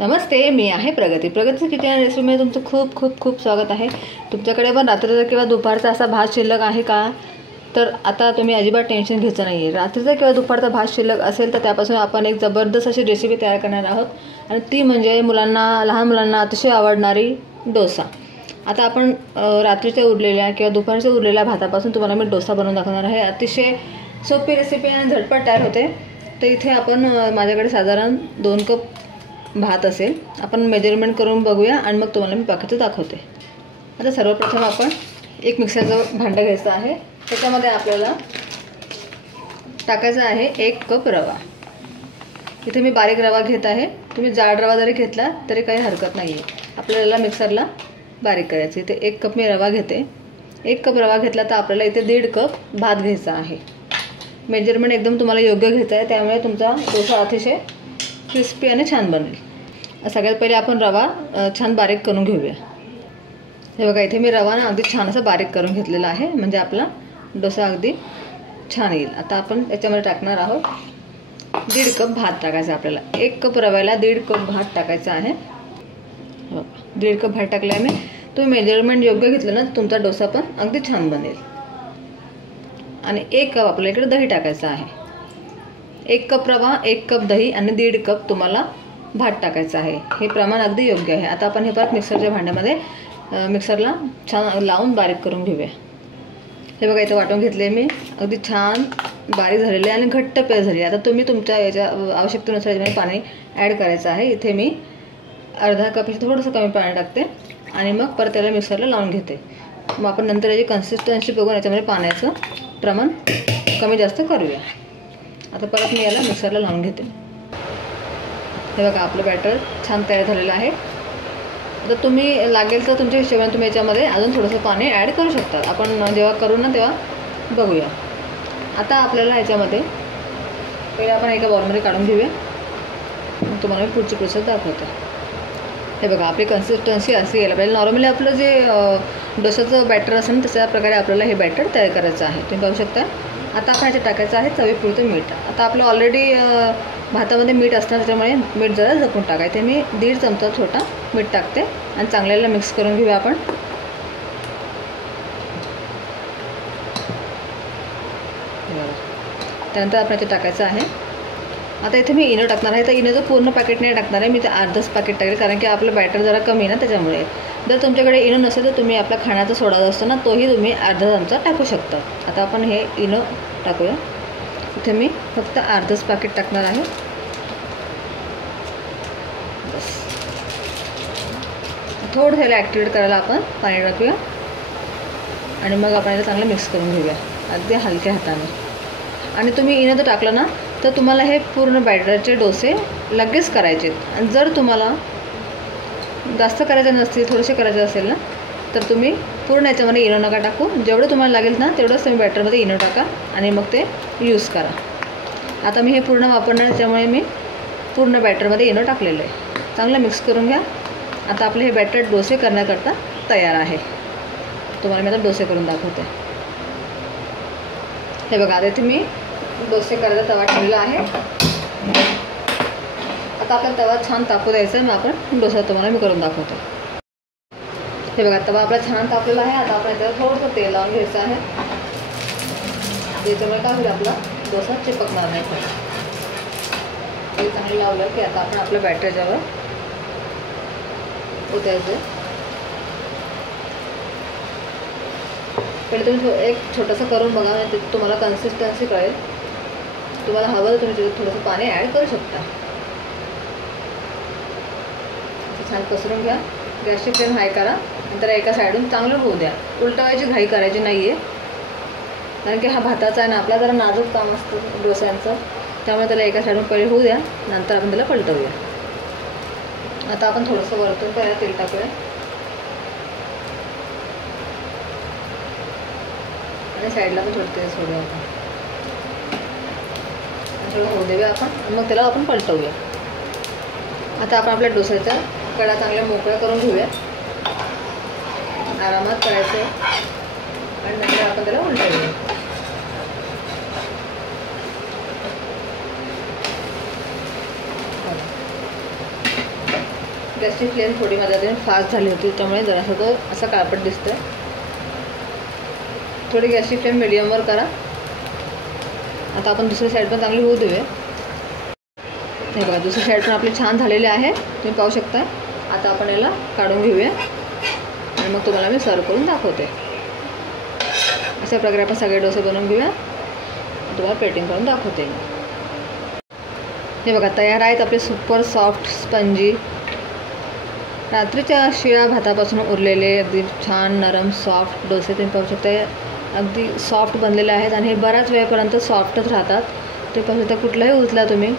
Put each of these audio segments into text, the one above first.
नमस्ते, मी आहे प्रगती किचन रेसिपीमध्ये तुमचं खूप खूप खूप स्वागत आहे। तुमच्याकडे पण रात्रीचा किंवा दुपारचा असा भात शिल्लक आहे का? तर आता तुम्ही अजिबात टेन्शन घ्यायचं नाही आहे। रात्रीचा किंवा दुपारचा भात शिल्लक असेल तर त्यापासून आपण एक जबरदस्त अशी रेसिपी तयार करणार आहोत आणि ती म्हणजे लहान मुलांना अतिशय आवडणारी डोसा। आता आपण रात्रीच्या उरलेल्या किंवा दुपारच्या उरलेल्या भातापासून तुम्हाला मी डोसा बनवून दाखवणार आहे। अतिशय सोपी रेसिपी आणि झटपट तयार होते। तर इथे आपण माझ्याकडे साधारण 2 कप भात असेल। आपण मेजरमेंट करून बघूया आणि मग तुम्हाला मी बाकीचं दाखवते। आता सर्वप्रथम आपण एक मिक्सरचं भांडं घ्यायचं आहे। त्याच्यामध्ये आपल्याला टाकायचा आहे 1 कप रवा। इथे मी बारीक रवा घेत आहे, तुम्ही जाड रवा जरी घेतला तरी काही हरकत नाही आहे। आपल्याला मिक्सरला बारीक करायचं। इथे 1 कप मी रवा घेते। 1 कप रवा घेतला तर आपल्याला इथे 1.5 कप भात घ्यायचा आहे। मेजरमेंट एकदम तुम्हाला योग्य घ्यायचं आहे, त्यामुळे तुमचा डोसा अतिशय क्रिस्पी आणि छान बनेल। सगळ्यात पहिले आपण रवा छान बारीक करून घेऊया। हे बघा, इथे मी रवा अगदी छान असं बारीक करून घेतलेला आहे, म्हणजे आपला डोसा अगदी छान येईल। आता आपण याच्यामध्ये टाकणार आहोत 1.5 कप भात टाकायचा आपल्याला। 1 कप रव्याला 1.5 कप भात टाकायचा आहे। 1.5 कप भात टाकला आहे मी। तुम्ही मेजरमेंट योग्य घेतलं ना तुमचा डोसा पण अगदी छान बनेल। आणि 1 कप आपल्या इकडे दही टाकायचं आहे। 1 कप रवा, 1 कप दही आणि 1.5 कप तुम्हाला भात टाकायचं आहे। हे प्रमाण अगदी योग्य आहे। आता आपण हे परत मिक्सरच्या भांड्यामध्ये मिक्सरला छान लावून बारीक करून घेऊया। हे बघा, इथे वाटून घेतले मी, अगदी छान बारीक झालेले आणि घट्ट पेस्ट झाली। आता तुम्ही तुमच्या याच्या आवश्यकतेनुसार याच्यामध्ये पाणी ॲड करायचं आहे। इथे मी अर्धा कपपेक्षा थोडंसं कमी पाणी टाकते आणि मग परत त्याला मिक्सरला लावून घेते। मग आपण नंतर याची कन्सिस्टन्सी बघून याच्यामध्ये पाण्याचं प्रमाण कमी जास्त करूया। आता परत मी याला मिक्सरला लावून घेते। हे बघा, आपलं बॅटर छान तयार झालेलं आहे। आता तुम्ही लागेल तर तुमच्या हिशोबाने तुम्ही याच्यामध्ये अजून थोडंसं पाणी ॲड करू शकता। आपण जेव्हा करू ना तेव्हा बघूया। आता आपल्याला याच्यामध्ये पहिले आपण एका बाउलमध्ये काढून घेऊया, मग तुम्हाला मी पुढची प्रोसेस दाखवते। हे बघा, आपली कन्सिस्टन्सी अशी यायला पाहिजे। नॉर्मली आपलं जे डोसाचं बॅटर असेल ना तशा प्रकारे आपल्याला हे बॅटर तयार करायचं आहे। तुम्ही पाहू शकता। आता आपण याच्यात टाकायचं आहे चवीपुरतं मीठ। आता आपलं ऑलरेडी भातामध्ये मीठ असतं, त्याच्यामुळे मीठ जरा जपून टाकायचं। मी 1.5 चमचा छोटा मीठ टाकते आणि चांगल्याला मिक्स करून घेऊया आपण। त्यानंतर आपण याच्यात टाकायचं आहे। आता इथे मी इनो टाकणार आहे। तर इनोचं पूर्ण पॅकेट नाही टाकणार आहे मी, ते अर्धच पॅकेट टाकेल, कारण की आपलं बॅटर जरा कमी आहे ना त्याच्यामुळे। जर तुमच्याकडे इनो नसेल तर तुम्ही आपला खाण्याचा सोडा असतो ना तोही तुम्ही अर्धा चमचा टाकू शकता। आता आपण हे इनो टाकूया। इथे मी फक्त अर्धच पॅकेट टाकणार आहे, बस। थोडं ह्याला ॲक्टिवेट करायला आपण पाणी टाकूया आणि मग आपण याला चांगलं मिक्स करून घेऊया अगदी हलक्या हाताने। आणि तुम्ही इनो जर टाकलं ना तर तुम्हाला हे पूर्ण बॅटरचे डोसे लगेच करायचे आहेत। आणि जर तुम्हाला जास्त करायचे नसतील, थोडेसे करायचे असेल ना तर तुम्ही पूर्ण याच्यामध्ये इनो नका टाकू। जेवढं तुम्हाला लागेल ना तेवढंच तुम्ही बॅटरमध्ये इनो टाका आणि मग ते यूज करा। आता मी हे पूर्ण वापरणार, त्यामुळे मी पूर्ण बॅटरमध्ये इनो टाकलेलं आहे। चांगलं मिक्स करून घ्या। आता आपले हे बॅटर डोसे करण्याकरता तयार आहे। तुम्हाला मी आता डोसे करून दाखवते। हे बघा, आता इथे मी डोसे करायचा तवा ठेवलेला आहे। आता आपला तवा छान तापू द्यायचा आहे, मग आपण डोसा तुम्हाला मी करून दाखवते। हे बघा, तवा आपला छान तापलेला आहे। आता आपण त्याला थोडंसं तेल लावून घ्यायचं आहे, त्याच्यामुळे काय होईल, आपला डोसा चिपकणार नाही। तेल चांगलं लावलं की आता आपण आपल्या बॅटरच्यावर ओतायचं। पहिले तुम्ही एक छोटंसं करून बघा, म्हणजे तुम्हाला कन्सिस्टन्सी कळेल। तुम्हाला हवं तर तुम्ही थोडंसं पाणी ॲड करू शकता। छान पसरून घ्या। गॅसची फ्लेम हाय करा, नंतर एका साईडून चांगलं होऊ द्या। उलटवायची घाई करायची नाही आहे, कारण की हा भाताचा आहे ना आपला जरा नाजूक काम असतं डोस्यांचं, त्यामुळे त्याला एका साईडून पहिले होऊ द्या, नंतर आपण त्याला पलटवूया। आता आपण थोडंसं वरतून पहिला तेल टाकूया आणि साईडला पण थोडं तेल सोडूया आपण। थोडं होऊ देऊया आपण, मग त्याला आपण पलटवूया। आता आपण आपल्या डोस्याच्या कडा चांगल्या मोकळ्या करून घेऊया। आरामात करायचं आहे आणि नंतर आपण त्याला उलटवूया। गॅसची फ्लेम थोडी माझ्या फास्ट झाली होती, त्यामुळे जरासं तो असं काळपट दिसतंय. थोडी गॅसची फ्लेम मीडियमवर करा. आता आपण दुसरी साईड पण चांगली होऊ देऊया. हे बघा दुसरी साईड पण आपली छान झालेली आहे, तुम्ही पाहू शकता. आता आपण याला काढून घेऊया आणि मग तुम्हाला मी सर्व करून दाखवते. अशा प्रकारे आपण सगळे डोसे बनवून घेऊया, तुम्हाला प्लेटिंग करून दाखवते. हे बघा तयार आहेत आपले सुपर सॉफ्ट स्पंजी रात्रीच्या शिळ्या भातापासून उरलेले अगदी छान नरम सॉफ्ट डोसे. तुम्ही पाहू शकता अगदी सॉफ्ट बनलेले आहेत आणि हे बऱ्याच वेळेपर्यंत सॉफ्टच राहतात. ते पाहू शकता कुठलाही उचला तुम्ही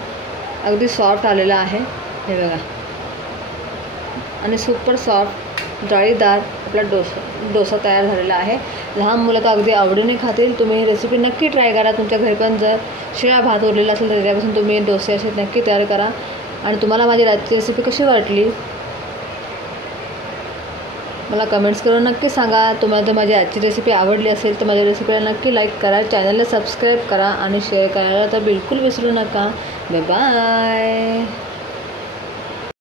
अगदी सॉफ्ट आलेला आहे. हे बघा आणि सुपर सॉफ्ट जाळीदार आपला डोसा तयार झालेला आहे. लहान मुलं तर अगदी आवडीने खातील. तुम्ही ही रेसिपी नक्की ट्राय करा. तुमच्या घरी पण जर शिळा भात उरलेला असेल तर त्याच्यापासून तुम्ही डोसे असे नक्की तयार करा. आणि तुम्हाला माझी रातची रेसिपी कशी वाटली मला कमेंट्स करून नक्की सांगा. तुम्हाला जर माझी आजची रेसिपी आवडली असेल तर माझ्या रेसिपीला नक्की लाईक करा, चॅनलला सबस्क्राईब करा आणि शेअर करायला तर बिलकुल विसरू नका. Bye bye.